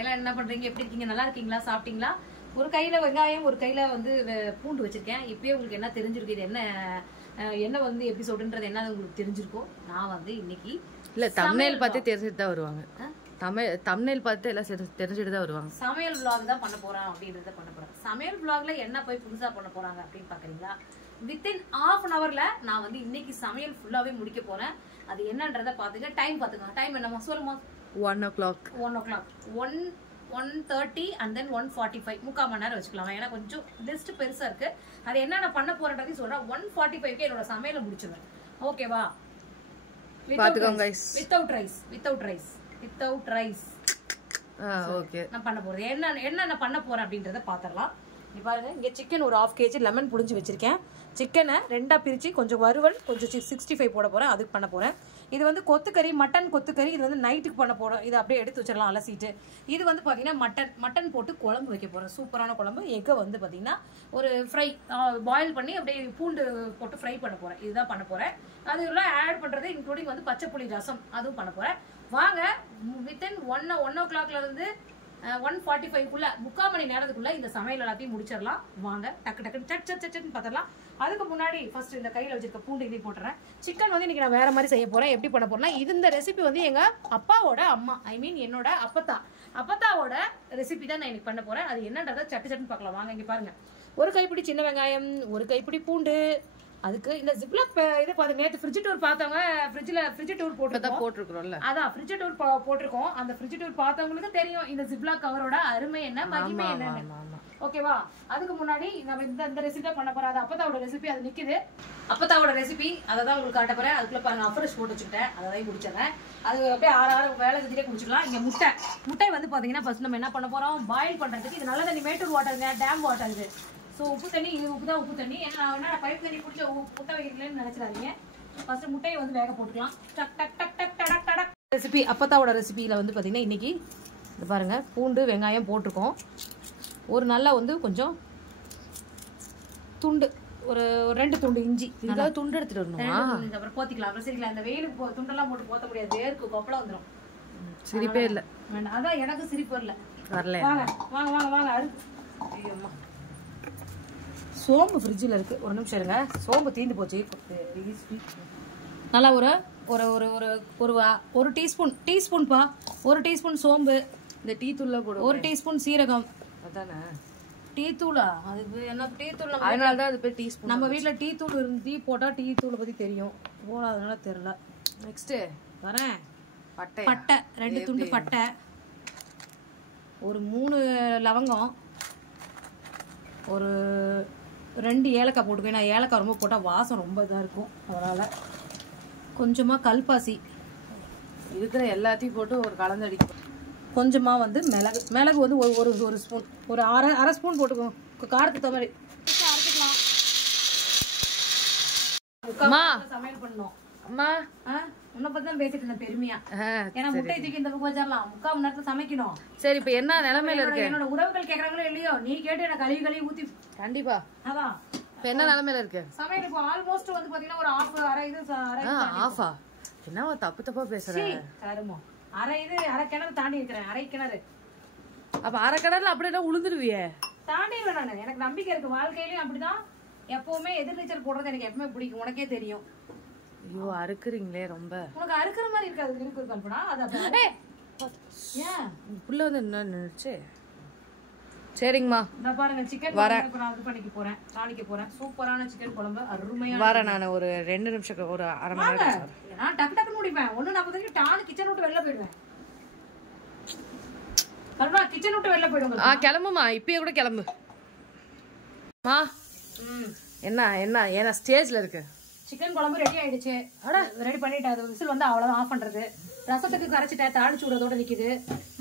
எல்லாம் என்ன பண்றீங்க, எப்படி இருக்கீங்க, நல்லா இருக்கீங்களா, சாப்பிட்டீங்களா? ஒரு கையில வெங்காயம், ஒரு கையில வந்து பூண்டு வச்சிருக்கேன். இப்பயே உங்களுக்கு என்ன தெரிஞ்சிருக்கு, இது என்ன வந்து எபிசோடுன்றது என்ன உங்களுக்கு தெரிஞ்சிருக்கும். நான் வந்து இன்னைக்கு இல்ல தம்ப்நெயில் பார்த்து தெரிஞ்சுட்டு தான் வருவாங்க. தம்ப்நெயில் பார்த்து எல்லாம் தெரிஞ்சுட்டு தான் வருவாங்க. சமையல் vlog தான் பண்ண போறேன் அப்படின்றத பண்ண போறேன். சமையல் vlogல என்ன போய் புதுசா பண்ண போறாங்க அப்படின்னு பாக்குறீங்களா? வித்தின் ½ an hourல நான் வந்து இன்னைக்கு சமையல் ஃபுல்லாவே முடிக்க போறேன். அது என்னன்றத பாத்துங்க. டைம் பாத்துங்க. டைம் என்னமா சொல்லுமா? 1 o'clock 1:30 and then 1:45 முக்கால் மணி நேரம் வச்சுக்கலாம். ஏன்னா கொஞ்சம் லிஸ்ட் பெருசா இருக்கு. அது என்ன நான் பண்ண போறேன்றதையும் சொல்றேன். 1:45க்கு என்னோட சமையல முடிச்சிடுவேன். ஓகேவா? பாத்துக்கோங்க गाइस. Without rice okay. நான் பண்ண போறது என்ன பண்ண போறேன் அப்படின்றத பாத்திரலாம். நீ பாருங்க, இங்க சிக்கன் ஒரு 1/2 kg லெமன் புளிஞ்சு வச்சிருக்கேன். சிக்கனை 2ஆ பிரிச்சு கொஞ்சம் வறுவல், கொஞ்சம் 65 போட போறேன். அதுக்கு பண்ண போறேன். இது வந்து கொத்துக்கறி, மட்டன் கொத்துக்கறி. இது வந்து நைட்டுக்கு பண்ண போறோம். இதை அப்படியே எடுத்து வச்சிடலாம் அலசிட்டு. இது வந்து பாத்தீங்கன்னா மட்டன் போட்டு குழம்பு வைக்க போறேன். சூப்பரான குழம்பு. எக்கை வந்து பாத்தீங்கன்னா ஒரு ஃப்ரை பாயில் பண்ணி அப்படியே பூண்டு போட்டு ஃப்ரை பண்ண போறேன். இதுதான் பண்ண போறேன். அதெல்லாம் ஆட் பண்றது இன்க்ளூடிங் வந்து பச்சை புளி ரசம், அதுவும் பண்ண போறேன். வாங்க, வித்தின் 1 o'clockல இருந்து 1:45க்குள்ள முக்கால் மணி நேரத்துக்குள்ள இந்த சமையல் எல்லாத்தையும் முடிச்சிடலாம். வாங்க, டக்கு சட்டுன்னு பார்த்துடலாம். அதுக்கு முன்னாடி ஃபர்ஸ்ட் இந்த கையில் வச்சிருக்க பூண்டு இதையும் போட்டுறேன். சிக்கன் வந்து இன்னைக்கு நான் வேற மாதிரி செய்ய போறேன். எப்படி பண்ண போறேன்னா, இந்த ரெசிபி வந்து எங்க அப்பாவோட அம்மா, ஐ மீன் என்னோட அப்பத்தாவோட ரெசிபி தான் நான் இன்னைக்கு பண்ண போறேன். அது என்னன்றதை சட்டுன்னு பார்க்கலாம். வாங்க, இங்க பாருங்க. ஒரு கைப்பிடி சின்ன வெங்காயம், ஒரு கைப்பிடி பூண்டு. அதுக்கு இந்த ஜிப்லாக் இது பாருங்க. நேற்று ஃப்ரிட்ஜ் டூர் பார்த்தவங்க ஃப்ரிட்ஜ் டூர் போட்டிருக்கோம்ல. அதான் ஃப்ரிட்ஜ் டூர் போட்டிருக்கோம். அந்த ஃப்ரிட்ஜ் டூர் பார்த்தவங்களுக்கு தெரியும் இந்த ஜிப்லாக் கவரோட அருமை என்ன, மகிமை என்ன. ஓகேவா? அதுக்கு முன்னாடி நம்ம இந்த ரெசிபி பண்ண போறோம். அது அப்பத்தாவோட ரெசிபி, அது நிக்குது. அப்பத்தாவோட ரெசிபி அதை தான் உங்களுக்கு காட்ட போறேன். அதுக்குள்ள பாருங்க, அஃப்ரெஷ் போட்டு வச்சுக்கிட்டேன். அதை முடிச்சிடறேன். அது அப்படியே 6 வேலை செஞ்சுட்டே குடிச்சிடலாம். இங்க முட்டை வந்து பாத்தீங்கன்னா ஃபர்ஸ்ட் நம்ம என்ன பண்ண போறோம், பாயில் பண்றதுக்கு. இது நல்ல தண்ணி, மேட்டூர் வாட்டருங்க, டேம் வாட்டர் இது. ஸோ உப்பு தண்ணி, இது உப்பு தண்ணி. ஏன்னா நான் பைப் தண்ணி குடிச்ச முட்டை வைக்கலன்னு நினைச்சிடாதீங்க. ஃபர்ஸ்ட் முட்டையை வந்து வேக போட்டுக்கலாம். டக் ரெசிபி, அப்பத்தாவோட ரெசிபியில் வந்து பார்த்தீங்கன்னா இன்னைக்கு இது பாருங்க, பூண்டு வெங்காயம் போட்டிருக்கோம். ஒரு நல்லா வந்து கொஞ்சம் துண்டு, ஒரு 2 துண்டு இஞ்சி. இதுக்காக துண்டு எடுத்துட்டு வரணும். அப்புறம் போத்திக்கலாம். அப்புறம் சரிங்களா? இந்த வெயிலுக்கு துண்டெல்லாம் போட்டு போத்த முடியாது, வேர்க்கு கொப்பளம் வந்துடும். சிரிப்பே இல்லை. அதான் எனக்கு சிரிப்பு வரல. வாங்க வாங்க வாங்க வாங்க. ஐயோம்மா, சோம்பு ஃப்ரிட்ஜில் இருக்குது. ஒரு நிமிஷம் இருங்க, சோம்பு தீந்து போச்சு. நல்லா ஒரு ஒரு ஒரு ஒரு ஒரு டீஸ்பூன்பா, 1 டீஸ்பூன் சோம்பு. இந்த டீ தூள்ல போடு. 1 டீஸ்பூன் சீரகம். அதானே டீ தூளா? அது என்ன டீ தூள்? அதனால தான் அது பேர் டீஸ்பூன். நம்ம வீட்டில் டீ தூள் டீ போட்டால் டீ தூளை பற்றி தெரியும், போடாதனால தெரில. நெக்ஸ்ட்டு வரேன். பட்டை 2 துண்டு பட்டை, ஒரு 3 லவங்கம், ஒரு 2 ஏலக்காய் போட்டுக்கோ. ஏன்னா ஏலக்காய் ரொம்ப போட்டால் வாசம் ரொம்ப இதாக இருக்கும். அதனால் கொஞ்சமாக கல்பாசி, இருக்கிற எல்லாத்தையும் போட்டு ஒரு கலந்தடிக்கும். கொஞ்சமாக வந்து மிளகு வந்து ஒரு ஸ்பூன், ஒரு அரை ஸ்பூன் போட்டுக்கோ. காரத்துக்கு தகுந்த மாதிரி அரைச்சிக்கலாம். சமையல் பண்ணணும். அம்மா உன்னை பத்தி தான் பேசிட்டு இருந்தேன் பெருமையா. ஏன்னா முட்டை தூக்கி இந்த பக்கம் வச்சிடலாம். 3/4 மணி நேரத்துல சமைக்கணும். சரி, இப்ப என்ன நிலைமையில இருக்கு? என்னோட உறவுகள் கேக்குறாங்களோ இல்லையோ, நீ கேட்டு எனக்கு கழுவி ஊத்தி. கண்டிப்பா. அதான் இப்ப என்ன நிலைமையில இருக்கு சமையல்? இப்போ ஆல்மோஸ்ட் வந்து பாத்தீங்கன்னா ஒரு ஆஃபா. என்ன தப்பா பேசுறேன்? அரை கிணறு தாண்டி இருக்கிறேன். அரை கிணறு. அப்ப அரை கிணறுல அப்படியே உளுந்துருவியே? தாண்டிடுவேன் நானு. எனக்கு நம்பிக்கை இருக்கு. வாழ்க்கையிலயும் அப்படிதான். எப்பவுமே எதிர்நீச்சல் போடுறது எனக்கு எப்பவுமே பிடிக்கும். உனக்கே தெரியும். ஐயோ, அறுக்குறீங்களே ரொம்ப. உனக்கு அறுக்குற மாதிரி இருக்காது இருக்கு கல்பனா. அது ஏன் புள்ள வந்து என்ன நினைச்சு? சரிங்கம்மா, நான் பாருங்க சிக்கன் இது பண்ணிக்க போறேன், தாளிக்க போறேன். சூப்பரான சிக்கன் குழம்பு, அருமையான. வரேன் நான் ஒரு 2 நிமிஷம், ஒரு அரை மணி நேரம். நான் டக்கு முடிப்பேன். 1:45 டான் கிச்சன் விட்டு வெளில போயிடுவேன். கல்பனா கிச்சன் விட்டு வெளில போயிடுங்க. கிளம்புமா, இப்பயே கூட கிளம்பு. மா என்ன ஏன்னா ஸ்டேஜ்ல இருக்கு. சிக்கன் குழம்பு ரெடி ஆயிடுச்சு. ரெடி பண்ணிட்டு அது விசில் வந்து அவ்வளவுதான் ஆஃப் பண்றது. ரசத்துக்கு கரைச்சிட்டேன், தாளிச்சு விடுறதோட நிக்குது.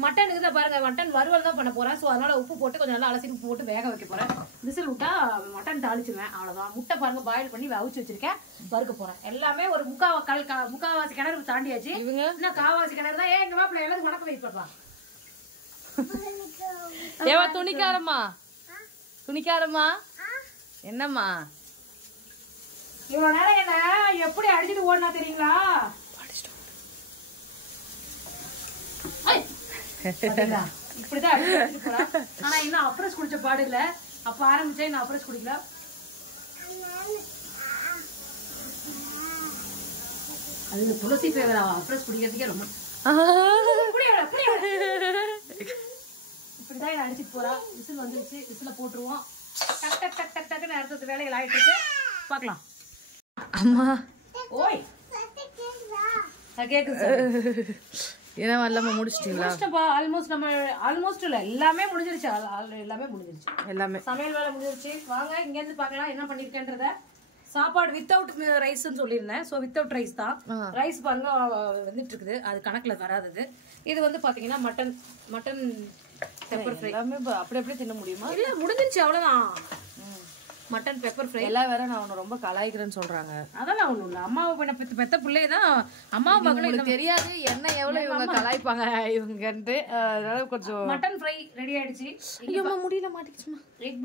மட்டன் இதுல பாருங்க, மட்டன் வறுவல் தான் பண்ண போறேன். ஸோ அதனால உப்பு போட்டு கொஞ்சம் நல்லா அலசி உப்பு போட்டு வேக வைக்க போறேன். விசில் விட்டா மட்டன் தாளிச்சிருவேன், அவ்வளவுதான். முட்டை பாருங்க பாயில் பண்ணி அவிச்சு வச்சிருக்கேன், வறுக்க போறேன். எல்லாமே ஒரு முக்காவாசி கிணறு தாண்டியாச்சு. இவங்க இன்னும் காவாசி கிணறு தான். எங்க மாப்பிள்ள எல்லாரும் வணக்கம் வைப்பா. ஏவா துணிக்காரம்மா என்னம்மா இவ்வளவு நேரம் என்ன எப்படி அடிச்சுட்டு ஓடனா தெரியுங்களா? இப்படிதான் அடிச்சு போறா. ஆனா இன்னும் அப்ரஸ் குடிச்ச பாடு இல்ல. அப்ப ஆரம்பிச்சா இன்னும் அப்ரஸ் குடிக்கல. அது துளசி பேவர் அப்ரஸ் குடிக்கிறதுக்கே ரொம்ப இப்படிதான் அடிச்சுட்டு போறா. விசில் வந்துருச்சு. விசில போட்டுருவோம். டக் டக் டக் டக் டக்குன்னு அடுத்த வேலைகள் ஆயிட்டு இருக்கு. பாக்கலாம். அம்மா ஓய் கேக்குது சார். ஏன்னா எல்லாமே முடிச்சிட்டீங்களா? முடிச்சிட்டப்பா. ஆல்மோஸ்ட் இல்ல, எல்லாமே முடிஞ்சிருச்சு. எல்லாமே முடிஞ்சிருச்சு. எல்லாமே சமையல் வேலை முடிஞ்சிருச்சு. வாங்க இங்க இருந்து பார்க்கலாம் என்ன பண்ணிருக்கேன்றத. சாப்பாடு வித்தவுட் ரைஸ்ன்னு சொல்லியிருந்தேன். ஸோ வித்தவுட் ரைஸ் தான். ரைஸ் பாருங்க வந்துட்டு இருக்குது. அது கணக்குல வராதது. இது வந்து பாத்தீங்கன்னா மட்டன் பெப்பர் ஃப்ரை. எல்லாமே அப்படி அப்படியே தின்ன முடியுமா? இல்ல முடிஞ்சிருச்சு, அவ்வளவுதான். Mutton pepper fry. எல்லாம் வேற நான் உன்னை ரொம்ப கலாய்க்கிறேன்னு சொல்றாங்க. அதெல்லாம் ஒண்ணும் இல்ல. அம்மாவை பெத்த பிள்ளையே தான். அம்மாவை மகளும் தெரியாது என்ன எவ்வளவு இவங்க கலாய்ப்பாங்க இவங்கன்ட்டு. அதனால கொஞ்சம் மட்டன் ஃப்ரை ரெடி ஆயிடுச்சு. முடியல மாட்டிக்கிச்சுமா. எக்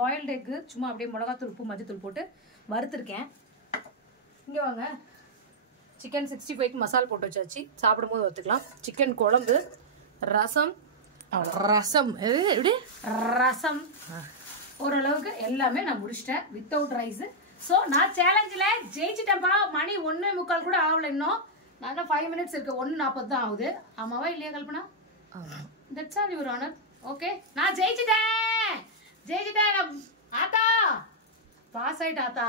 பாயில்டு எக் சும்மா அப்படியே மிளகாத்தூள் உப்பு மஞ்சத்தூள் போட்டு வறுத்துருக்கேன். இங்க வாங்க. சிக்கன் 65க்கு மசாலா போட்டு வச்சாச்சு. சாப்பிடும்போது வறுத்துக்கலாம். சிக்கன் குழம்பு, ரசம் ரசம் ஓரளவுக்கு எல்லாமே நான் முடிச்சிட்டேன் வித்தவுட் ரைஸ். ஸோ நான் சேலஞ்சில் ஜெயிச்சிட்டேன்ப்பா. மணி 1:45 கூட ஆகல இன்னும். நான் 5 மினிட்ஸ் இருக்கு. 1:40 தான் ஆகுது. ஆமாவா இல்லையா Kalpana? That's all your honour. Okay நான் ஜெயிச்சிட்டேன். ஆத்தா பாஸ் ஆயிட்டா. ஆத்தா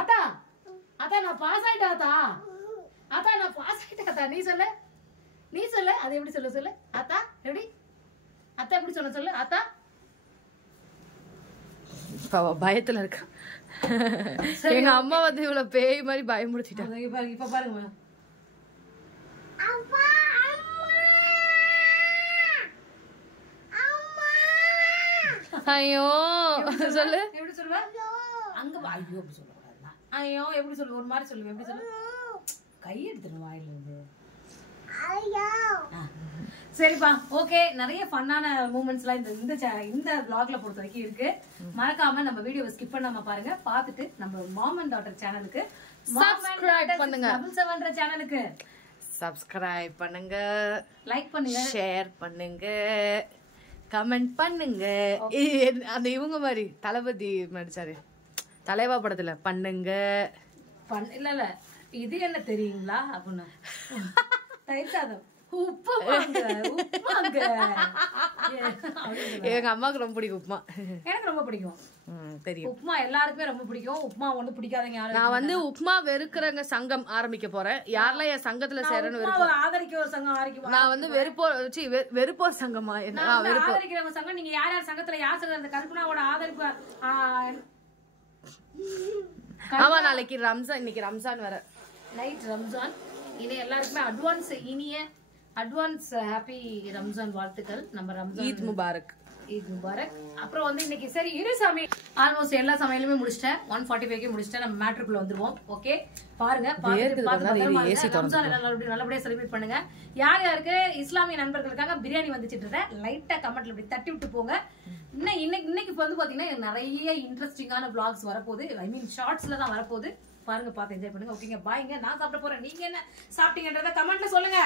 ஆத்தா ஆத்தா நான் பாஸ் ஆயிட்டா. ஆத்தா நான் பாஸ் ஆயிட்டா. நீ சொல்லு. அது எப்படி சொல்லு. ஆத்தா எப்படி? அத்தா எப்படி சொல்லு. ஆத்தா பயத்துல இருக்க. எங்க அம்மா வந்து இவ்வளவு பேய் மாதிரி பயமுறுத்திட்டாங்க. இப்ப பாருங்க. ஐயோ சொல்லு. எப்படி சொல்லுவ? அங்க ஐயோ அப்படி சொல்லக்கூடாது. ஐயோ எப்படி சொல்லுவ? ஒரு மாதிரி சொல்லுவேன். எப்படி சொல்லு? கை எடுத்துரு வாயில இருந்து. சரிப்பா ஓகே. நிறைய ஃபன்னான மூமெண்ட்ஸ்லாம் இந்த vlogல பொறுத்த வரைக்கும் இருக்கு. மறக்காம நம்ம வீடியோவை ஸ்கிப் பண்ணாம பாருங்க. பார்த்துட்டு நம்ம மாம் அண்ட் டாட்டர் சேனலுக்கு சப்ஸ்கிரைப் பண்ணுங்க. 7 சேனலுக்கு சப்ஸ்கிரைப் பண்ணுங்க, லைக் பண்ணுங்க, ஷேர் பண்ணுங்க, கமெண்ட் பண்ணுங்க. அந்த இவங்க மாதிரி தளபதி நடிச்சாரு தலைவா படத்துல பண்ணுங்க. இல்ல இது என்ன தெரியுங்களா அப்படின்னு தயிர் சாதம் உப்பு எங்க அம்மாவுக்கு ரொம்ப பிடிக்கும் உப்புமா. எனக்கு ரொம்ப பிடிக்கும். தெரியும். உப்புமா எல்லாருக்குமே ரொம்ப பிடிக்கும். உப்புமா ஒண்ணு பிடிக்காதவங்க யாரும். நான் வந்து உப்புமா வெறுக்கிறவங்க சங்கம் ஆரம்பிக்க போறேன். யாரெல்லாம் என் சங்கத்துல சேரணும் ஆதரிக்க ஒரு சங்கம் ஆதரிக்க. நான் வந்து வெறுப்போர் சங்கமா ஆதரிக்கிறவங்க சங்கம். நீங்க யார் சங்கத்துல யார் சங்கம்? அந்த கல்பனாவோட ஆதரிப்பு. ஆமா நாளைக்கு ரம்ஜான். இன்னைக்கு ரம்ஜான் வர நைட் ரம்ஜான். இது எல்லாருக்குமே அட்வான்ஸ் ஹாப்பி ரம்ஜான் வாழ்த்துக்கள். நம்ம ரம்ஜான் ஈத் முபாரக். அப்புறம் வந்து இன்னைக்கு சரி இரு சாமி ஆல்மோஸ்ட் எல்லா சமையலுமே முடிச்சிட்டேன். 1:45க்கு முடிச்சிட்டேன். நம்ம மேட்ருக்குள்ள வந்துருவோம். ஓகே பாருங்க. ரம்ஜான் நல்லபடியா செலிப்ரேட் பண்ணுங்க. யார் யாருக்கு இஸ்லாமிய நண்பர்களுக்காக பிரியாணி வந்துச்சிட்டு லைட்டா கமெண்ட்ல இப்படி தட்டி விட்டு போங்க. இன்னைக்கு வந்து பாத்தீங்கன்னா நிறைய இன்ட்ரெஸ்டிங்கான vlogs வரப்போகுது. ஐ மீன் ஷார்ட்ஸ்ல தான் வரப்போகுது. பாருங்க பார்த்து என்ஜாய் பண்ணுங்க. ஓகேங்க பாய்ங்க. நான் சாப்பிட போறேன். நீங்க என்ன சாப்பிட்டீங்கன்றத கமெண்ட்ல சொல்லுங்க.